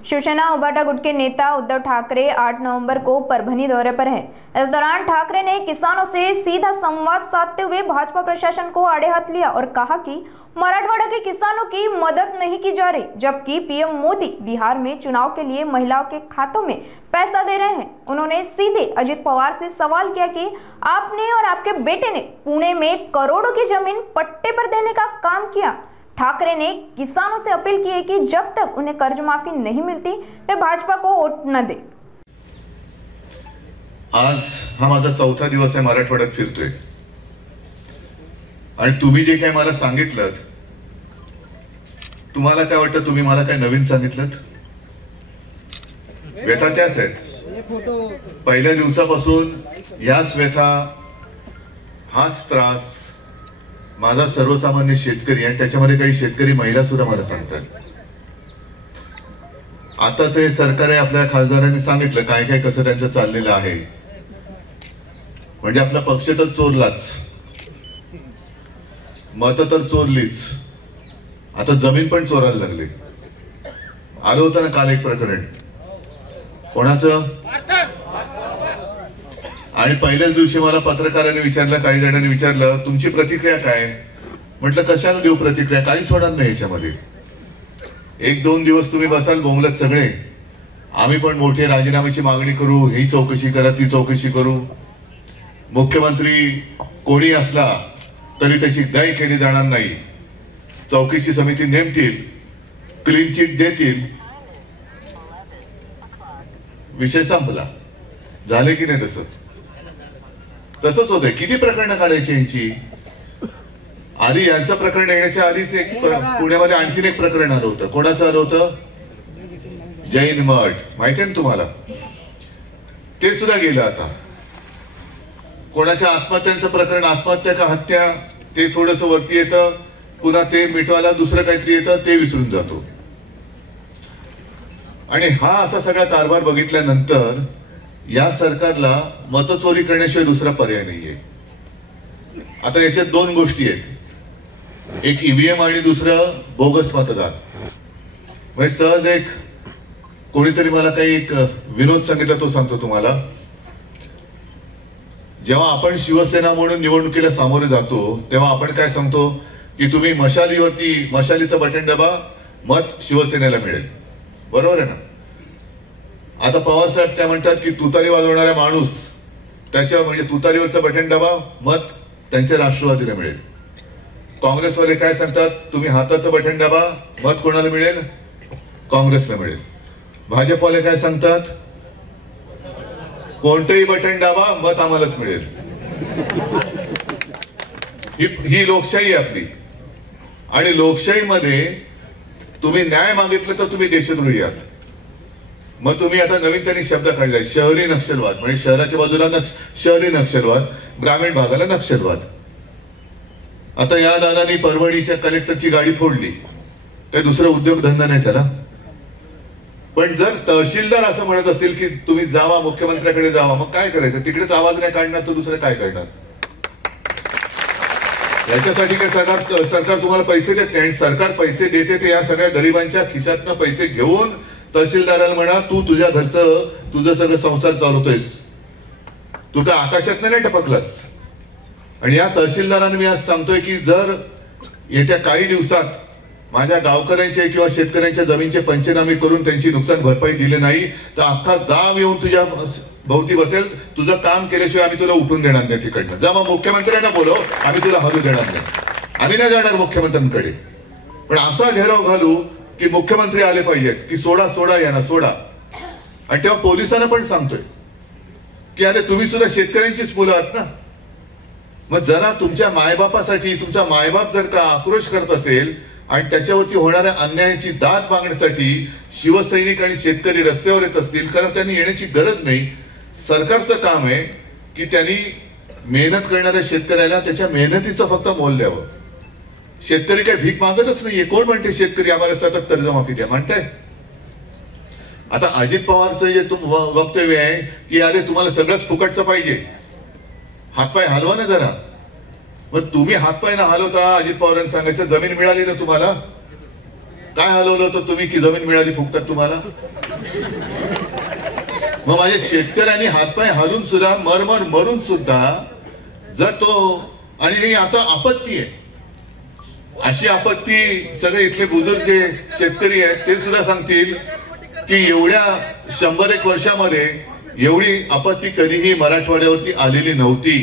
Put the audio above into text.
शिवसेना उबाटा गुट के नेता उद्धव ठाकरे 8 नवंबर को परभनी दौरे पर हैं। इस दौरान ठाकरे ने किसानों से सीधा संवाद साधते हुए भाजपा प्रशासन को आड़े हाथ लिया और कहा कि मराठवाड़ा के किसानों की मदद नहीं की जा रही, जबकि पीएम मोदी बिहार में चुनाव के लिए महिलाओं के खातों में पैसा दे रहे हैं। उन्होंने सीधे अजित पवार से सवाल किया कि आपने और आपके बेटे ने पुणे में करोड़ों की जमीन पट्टे पर देने का काम किया। ठाकरे ने किसानों से अपील की है कि जब तक उन्हें कर्ज माफी नहीं मिलती वे भाजपा को वोट न दे। आज हा माझा चौथा दिवस आहे मराठवाड्यात फिरतोय आणि तुम्ही जे काय मला सांगितलं, तुम्हाला काय वाटतं तुम्ही मला काय नवीन सांगितलं? व्यथा त्याच आहेत। पहिल्या दिवसापासून याच व्यथा, हाच त्रास माझा सर्वसामान्य शेतकरी आणि त्याच्यामध्ये काही शेतकरी महिला सुद्धा मला सांगतात। आताच हे सरकार आहे, आपल्या खासदारांनी सांगितलं काय काय कसं त्यांचं चाललेलं आहे। म्हणजे आपला पक्ष तर चोरलाच, मत तर चोरलीच, आता जमीन पण चोरायला लागले। आलं होतं ना काल एक प्रकरण कोणाचं, आणि पहिल्याच दिवशी मला पत्रकारांनी विचारलं, काही जणांनी विचारलं तुमची प्रतिक्रिया काय? म्हटलं कशाला देऊ प्रतिक्रिया, काहीच होणार नाही याच्यामध्ये। 1-2 दिवस तुम्ही बसाल बोंबलत सगळे, आम्ही पण मोठी राजीनाम्याची मागणी करू, ही चौकशी करा, ती चौकशी करू। मुख्यमंत्री कोणी असला तरी त्याची दय केली जाणार नाही, चौकशी समिती नेमतील, क्लीन चिट देतील, विषय संपला। झाले की नाही? तसंच होतंय। किती प्रकरणं काढायची यांची? आधी यांचं प्रकरण येण्याच्या आधीच एक पुण्यामध्ये आणखीन एक प्रकरण आलं होतं। कोणाचं आलं होतं? जैन मठ, माहिती आहे ना तुम्हाला? ते सुद्धा गेलं आता। कोणाच्या आत्महत्यांचं प्रकरण, आत्महत्या का हत्या, ते थोडंसं वरती येतं, पुन्हा ते मिटवायला दुसरं काहीतरी येतं, ते विसरून जातो। आणि हा असा सगळा कारभार बघितल्यानंतर या सरकारला मतचोरी करण्याशिवाय दुसरा पर्याय नाहीये। आता याच्यात 2 गोष्टी आहेत, एक ईव्हीएम आणि दुसरं बोगस मतदान। म्हणजे सहज एक कोणीतरी मला काही एक विनोद सांगितला, तो सांगतो तुम्हाला। जेव्हा आपण शिवसेना म्हणून निवडणुकीला सामोरे जातो तेव्हा आपण काय सांगतो की तुम्ही मशालीवरती, मशालीचं बटन दाबा, मत शिवसेनेला मिळेल, बरोबर आहे ना? आता पवार साहेब काय म्हणतात की तुतारी वाजवणारा माणूस, त्याच्या म्हणजे तुतारीवरचं बटन दाबा, मत त्यांच्या राष्ट्रवादीला मिळेल। काँग्रेसवाले काय सांगतात, तुम्ही हाताचं बटन दाबा, मत कोणाला मिळेल? काँग्रेसला मिळेल। भाजपवाले काय सांगतात, कोणतंही बटन दाबा, मत आम्हालाच मिळेल। ही लोकशाही आहे आपली, आणि लोकशाहीमध्ये तुम्ही न्याय मागितलं तर तुम्ही देशद्रोही आहात। मग तुम्ही आता नवीन त्यांनी शब्द काढलाय, शहरी नक्षलवाद, म्हणजे शहराच्या बाजूला शहरी नक्षलवाद, ग्रामीण भागाला नक्षलवाद। आता या दादांनी परभणीच्या कलेक्टरची गाडी फोडली, काही दुसरा उद्योगधंदा नाही त्याला। पण जर तहसीलदार असं म्हणत असतील की तुम्ही जावा, मुख्यमंत्र्याकडे जावा, मग काय करायचं? तिकडेच आवाज नाही काढणार तर दुसरं काय करणार? याच्यासाठी काय सरकार तुम्हाला पैसे देत नाही, आणि सरकार पैसे देते ते या सगळ्या गरिबांच्या खिशातनं पैसे घेऊन तहसीलदाराला म्हणा, तू तुझ्या घरचं तुझं सगळं संसार चालवतोयस, तू तर आकाशात नाही टपकलास। आणि या तहसीलदारांना मी आज सांगतोय की जर येत्या काही दिवसात माझ्या गावकऱ्यांचे किंवा शेतकऱ्यांच्या जमीनचे पंचनामे करून त्यांची नुकसान भरपाई दिली नाही तर अख्खा गाव येऊन तुझ्या भोवती बसेल, तुझं काम केल्याशिवाय आम्ही तुला उठून देणार नाही तिकडनं। जा मग मुख्यमंत्र्यांना बोलव, आम्ही तुला हलू देणार नाही, आम्ही नाही जाणार मुख्यमंत्र्यांकडे। पण असा घेराव घालू की मुख्यमंत्री आले पाहिजेत की सोडा सोडा यांना सोडा। आणि तेव्हा पोलिसांना पण सांगतोय की अरे तुम्ही सुद्धा शेतकऱ्यांचीच मुलं आहात ना, मग जरा तुमच्या मायबापासाठी, तुमचा मायबाप जर का आक्रोश करत असेल आणि त्याच्यावरती होणाऱ्या अन्यायाची दाद मागण्यासाठी शिवसैनिक आणि शेतकरी रस्त्यावर येत असतील, कारण त्यांनी येण्याची गरज नाही। सरकारचं काम आहे की त्यांनी मेहनत करणाऱ्या शेतकऱ्याला त्याच्या मेहनतीचं फक्त मोल द्यावं। शेतकरी काय भीक मागतच नाहीये। कोण म्हणते शेतकरी आम्हाला सतत कर्जमाफी द्या म्हणताय? आता अजित पवारचं जे वक्तव्य आहे की अरे तुम्हाला सगळंच फुकटचं पाहिजे, हातपाय हलवा ना जरा। मग तुम्ही हातपाय ना हलवता, अजित पवारांनी सांगायचं जमीन मिळाली ना तुम्हाला, काय हलवलं होतं तुम्ही की जमीन मिळाली फुकटात तुम्हाला? मग माझ्या शेतकऱ्यांनी हातपाय हारून सुद्धा मरून सुद्धा जर तो, आणि आता आपत्ती आहे, अशी आपत्ती सगळे इथले बुजुर्ग जे शेतकरी आहेत ते सुद्धा सांगतील की एवढ्या 100-1 वर्षामध्ये एवढी आपत्ती कधीही मराठवाड्यावरती आलेली नव्हती.